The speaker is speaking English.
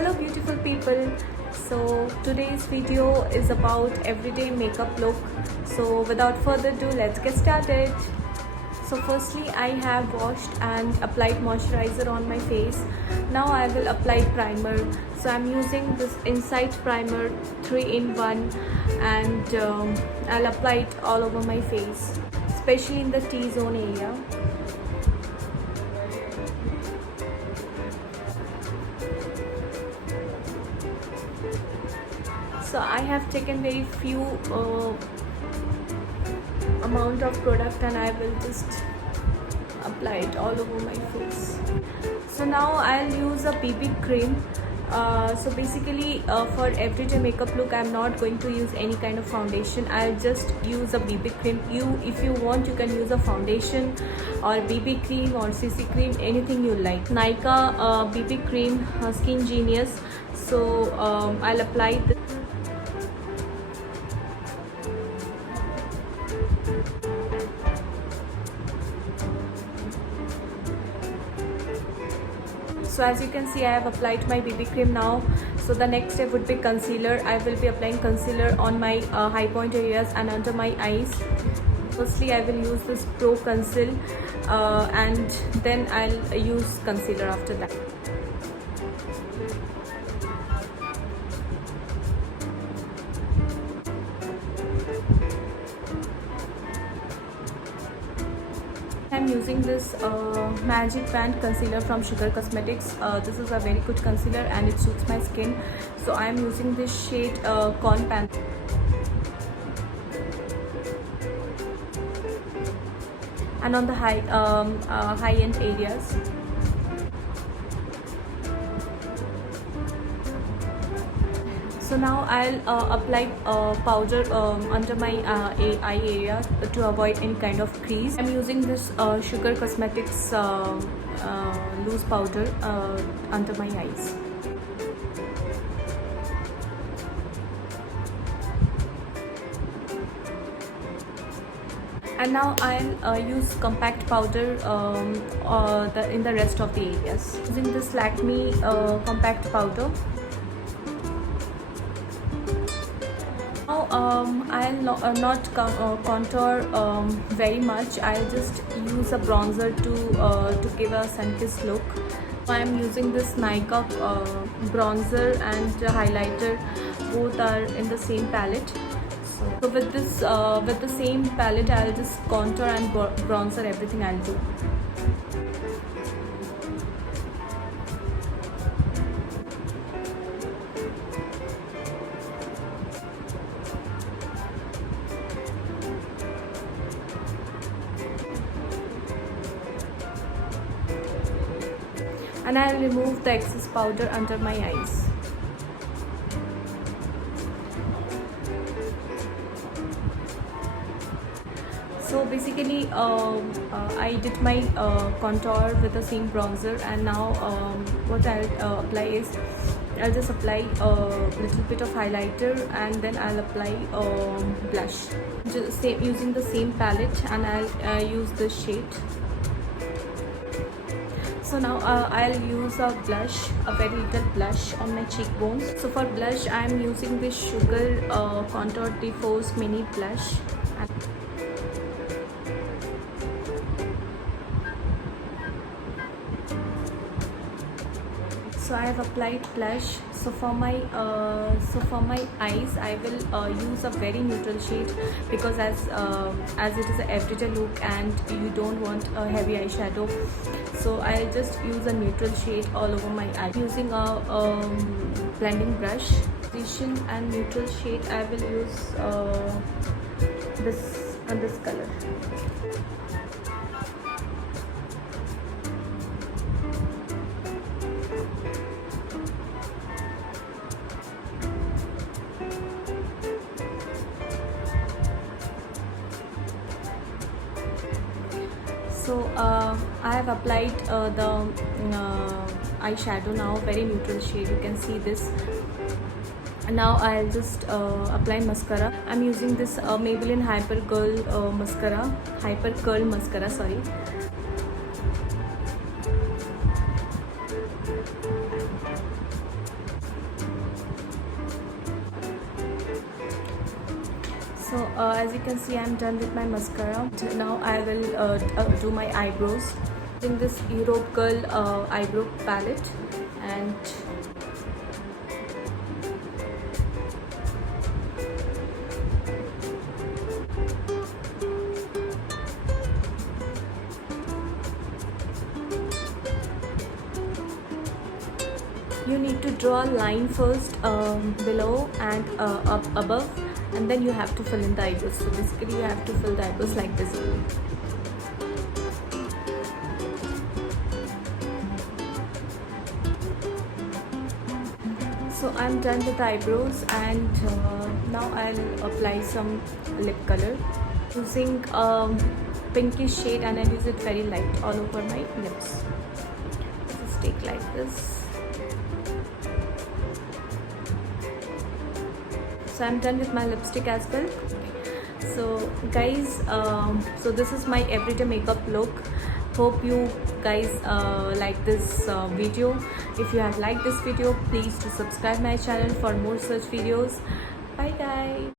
Hello beautiful people. So today's video is about everyday makeup look. So without further ado, let's get started. So firstly, I have washed and applied moisturizer on my face. Now I will apply primer. So I'm using this Insight Primer 3-in-1 and I'll apply it all over my face, especially in the T-zone area. So I have taken very few amount of product and I will just apply it all over my face. So now I'll use a BB cream. So basically for everyday makeup look I'm not going to use any kind of foundation. I'll just use a BB cream. If you want, you can use a foundation or BB cream or CC cream, anything you like. Nykaa BB cream, Skin Genius. So I'll apply this. So as you can see, I have applied my BB cream now. So the next step would be concealer. I will be applying concealer on my high point areas and under my eyes. Firstly, I will use this Pro Conceal and then I'll use concealer after that. I'm using this Magic Band concealer from Sugar Cosmetics. This is a very good concealer and it suits my skin. So I'm using this shade Corn Pan. And on the high end areas. So now I'll apply powder under my eye area to avoid any kind of crease. I'm using this Sugar Cosmetics loose powder under my eyes. And now I'll use compact powder in the rest of the areas. Using this Lakme compact powder. I'll not contour very much. I'll just use a bronzer to give a sun-kissed look. I'm using this Nykaa bronzer and highlighter. Both are in the same palette. So with the same palette, I'll just contour and bronzer everything I'll do. And I'll remove the excess powder under my eyes. So basically I did my contour with the same bronzer, and now what I'll apply is I'll just apply a little bit of highlighter and then I'll apply blush. Just using the same palette, and I'll use this shade. So now I'll use a blush, a very little blush on my cheekbones. So for blush, I'm using this Sugar Contour de Force Mini Blush. So I have applied blush. So for my eyes, I will use a very neutral shade, because as it is an everyday look and you don't want a heavy eyeshadow. So I'll just use a neutral shade all over my eye. Using a blending brush, transition and neutral shade, I will use this color. So I have applied the eyeshadow now, very neutral shade, you can see this. Now I'll just apply mascara. I'm using this Maybelline Hyper Curl mascara, sorry. So as you can see, I'm done with my mascara. Now I will do my eyebrows using this Europe Girl eyebrow palette. And you need to draw a line first below and up above, and then you have to fill in the eyebrows. So basically you have to fill the eyebrows like this. So I'm done with the eyebrows, and now I'll apply some lip color using pinkish shade, and I'll use it very light all over my lips. Just take like this. So I'm done with my lipstick as well. So guys, so this is my everyday makeup look. Hope you guys like this video. If you have liked this video, please do subscribe my channel for more such videos. Bye guys.